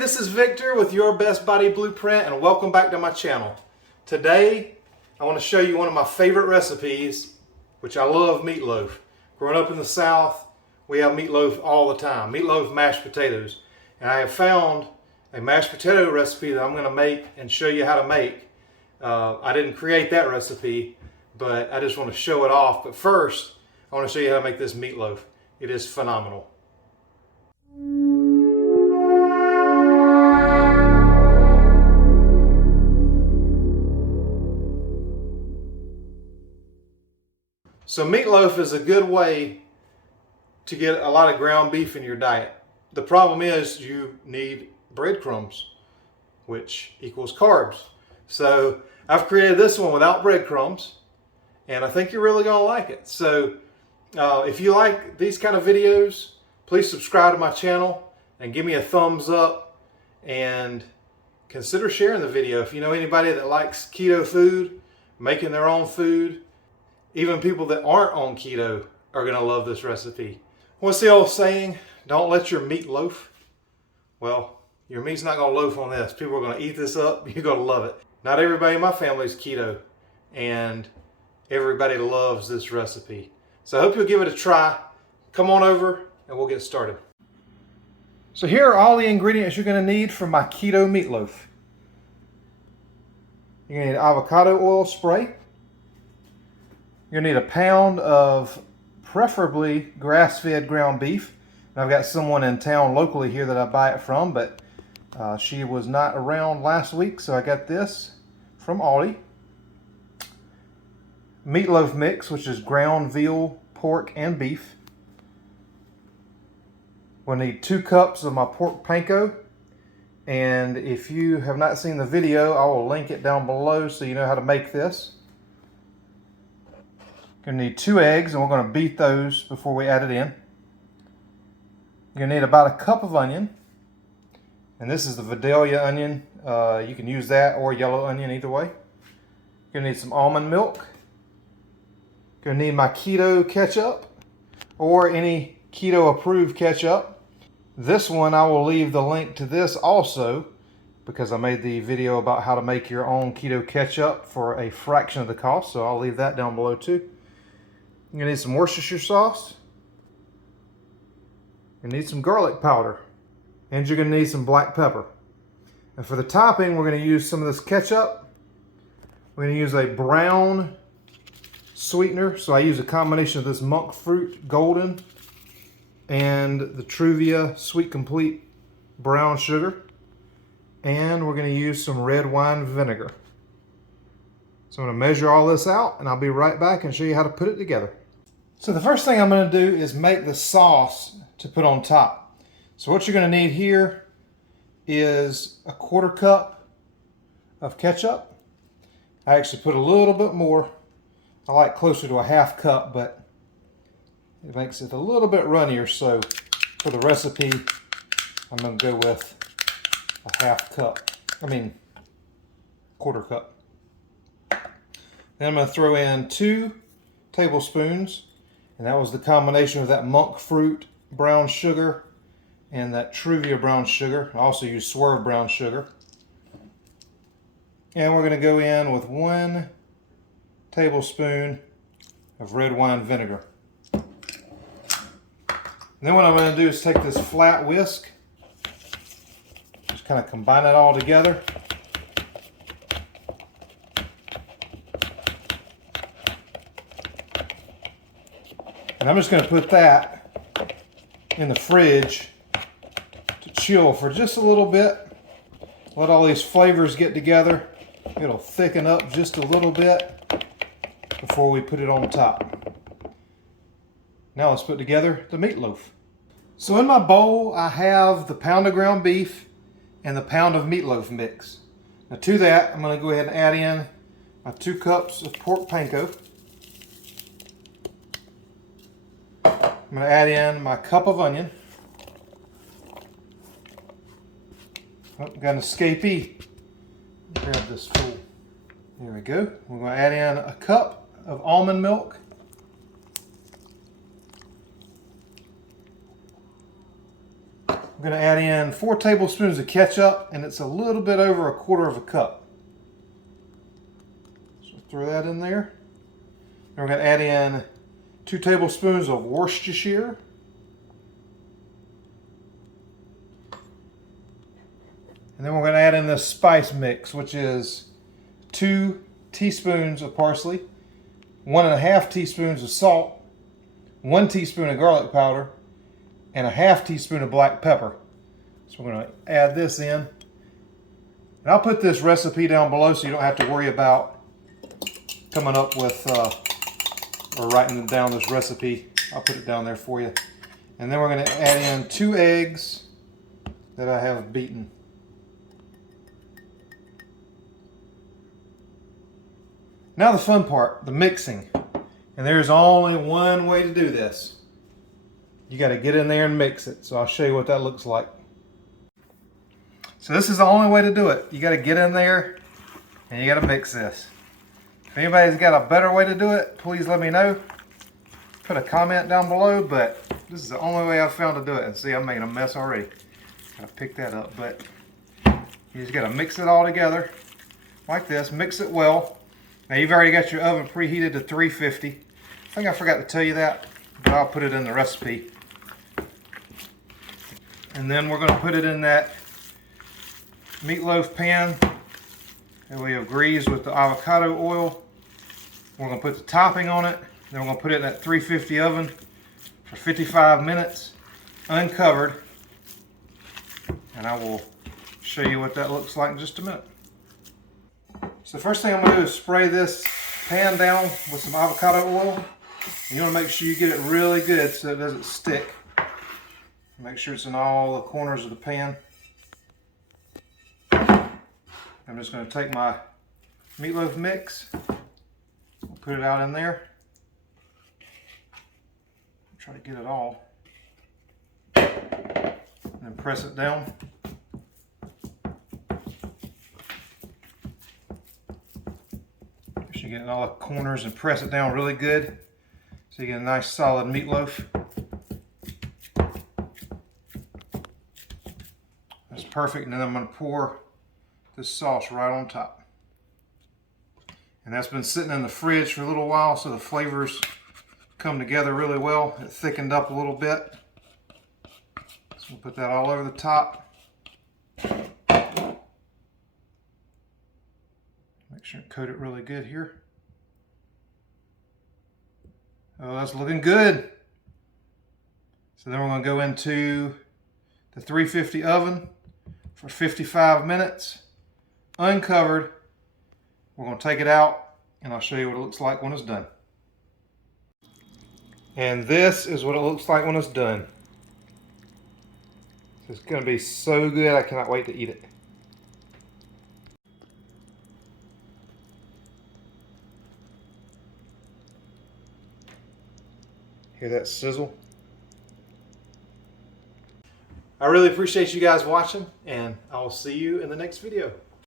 this is Victor with Your Best Body Blueprint, and welcome back to my channel. Today, I want to show you one of my favorite recipes, which I love meatloaf. Growing up in the South, we have meatloaf all the time. Meatloaf mashed potatoes. And I have found a mashed potato recipe that I'm going to make and show you how to make. I didn't create that recipe, but I just want to show it off. But first, I want to show you how to make this meatloaf. It is phenomenal. So meatloaf is a good way to get a lot of ground beef in your diet. The problem is you need breadcrumbs, which equals carbs. So I've created this one without breadcrumbs, and I think you're really going to like it. So if you like these kind of videos, please subscribe to my channel and give me a thumbs up, and consider sharing the video. If you know anybody that likes keto food, making their own food, even people that aren't on keto are going to love this recipe. What's the old saying? Don't let your meat loaf. Well, your meat's not going to loaf on this. People are going to eat this up. You're going to love it. Not everybody in my family is keto, and everybody loves this recipe. So I hope you'll give it a try. Come on over and we'll get started. So here are all the ingredients you're going to need for my keto meatloaf. You're going to need avocado oil spray. You're going to need a pound of preferably grass-fed ground beef. And I've got someone in town locally here that I buy it from, but she was not around last week, so I got this from Aldi. Meatloaf mix, which is ground veal, pork, and beef. We'll need 2 cups of my pork panko. And if you have not seen the video, I will link it down below so you know how to make this. You're going to need 2 eggs, and we're going to beat those before we add it in. You're going to need about a cup of onion. And this is the Vidalia onion. You can use that or yellow onion, either way. You're going to need some almond milk. You're going to need my keto ketchup or any keto approved ketchup. This one, I will leave the link to this also, because I made the video about how to make your own keto ketchup for a fraction of the cost, so I'll leave that down below too. You're going to need some Worcestershire sauce. You're going to need some garlic powder. And you're going to need some black pepper. And for the topping, we're going to use some of this ketchup. We're going to use a brown sweetener. So I use a combination of this monk fruit golden and the Truvia Sweet Complete brown sugar. And we're going to use some red wine vinegar. So I'm going to measure all this out, and I'll be right back and show you how to put it together. So the first thing I'm going to do is make the sauce to put on top. So what you're going to need here is a 1/4 cup of ketchup. I actually put a little bit more. I like closer to a 1/2 cup, but it makes it a little bit runnier. So for the recipe, I'm going to go with a 1/2 cup. 1/4 cup. Then I'm going to throw in 2 tablespoons, and that was the combination of that monk fruit brown sugar and that Truvia brown sugar. I also use Swerve brown sugar. And we're going to go in with 1 tablespoon of red wine vinegar. And then what I'm going to do is take this flat whisk, just kind of combine it all together. And I'm just going to put that in the fridge to chill for just a little bit. Let all these flavors get together. It'll thicken up just a little bit before we put it on top. Now let's put together the meatloaf. So in my bowl, I have the pound of ground beef and the pound of meatloaf mix. Now to that, I'm going to go ahead and add in my 2 cups of pork panko. I'm going to add in my cup of onion. Oh, got an escapee. Grab this full. There we go. We're going to add in a cup of almond milk. We're going to add in 4 tablespoons of ketchup, and it's a little bit over 1/4 cup. So throw that in there. Then we're going to add in 2 tablespoons of Worcestershire. And then we're going to add in this spice mix, which is 2 teaspoons of parsley, 1½ teaspoons of salt, 1 teaspoon of garlic powder, and 1/2 teaspoon of black pepper. So we're going to add this in. And I'll put this recipe down below so you don't have to worry about coming up with or writing down this recipe. I'll put it down there for you. And then we're going to add in 2 eggs that I have beaten. Now the fun part, the mixing. And there's only one way to do this. You got to get in there and mix it. So I'll show you what that looks like. So this is the only way to do it. You got to get in there and you got to mix this. If anybody's got a better way to do it, please let me know. Put a comment down below, but this is the only way I've found to do it. And see, I'm making a mess already. Gotta pick that up, but you just got to mix it all together like this. Mix it well. Now you've already got your oven preheated to 350. I think I forgot to tell you that, but I'll put it in the recipe. And then we're going to put it in that meatloaf pan that we have greased with the avocado oil. We're going to put the topping on it. Then we're going to put it in that 350 oven for 55 minutes, uncovered. And I will show you what that looks like in just a minute. So the first thing I'm going to do is spray this pan down with some avocado oil. And you want to make sure you get it really good so it doesn't stick. Make sure it's in all the corners of the pan. I'm just going to take my meatloaf mix, put it out in there. Try to get it all. And then press it down. You get in all the corners and press it down really good so you get a nice solid meatloaf. That's perfect. And then I'm going to pour this sauce right on top. And that's been sitting in the fridge for a little while so the flavors come together really well. It thickened up a little bit. So we'll put that all over the top. Make sure and coat it really good here. Oh, that's looking good. So then we're going to go into the 350 oven for 55 minutes, uncovered. We're going to take it out and I'll show you what it looks like when it's done. And this is what it looks like when it's done. It's going to be so good, I cannot wait to eat it. Hear that sizzle? I really appreciate you guys watching, and I'll see you in the next video.